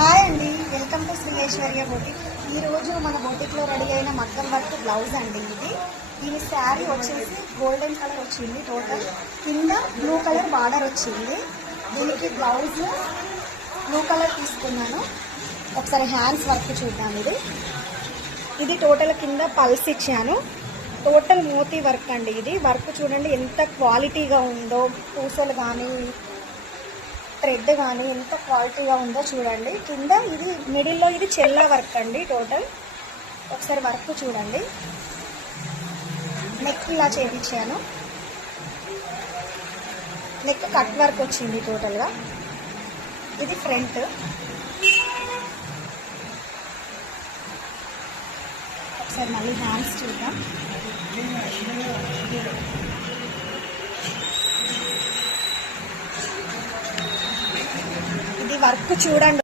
Hi అండి, welcome to శ్రీయేశ్వర్య boutique. ఈరోజు మన బొటిక్లో రెడీ అయిన మగ్గం వర్క్ బ్లౌజ్ అండి. దీని శారీ వచ్చేసి గోల్డెన్ కలర్ వచ్చింది. టోటల్ కింద బ్లూ కలర్ బార్డర్ వచ్చింది. దీనికి బ్లౌజ్ బ్లూ కలర్ తీసుకున్నాను. ఒకసారి హ్యాండ్స్ వర్క్ చూద్దాం. ఇది టోటల్ కింద పల్స్ ఇచ్చాను. టోటల్ మోతీ వర్క్ అండి. ఇది వర్క్ చూడండి ఎంత క్వాలిటీగా ఉందో. పూసలు కానీ థ్రెడ్ కానీ ఎంత క్వాలిటీగా ఉందో చూడండి. కింద ఇది మిడిల్లో ఇది చెల్లా వర్క్ అండి. టోటల్ ఒకసారి వర్క్ చూడండి. నెక్ ఇలా చేయించాను. నెక్ కట్ వర్క్ వచ్చింది టోటల్గా. ఇది ఫ్రంట్. ఒకసారి మళ్ళీ హ్యాండ్స్ చూద్దాం. ఇది వర్క్ చూడండి.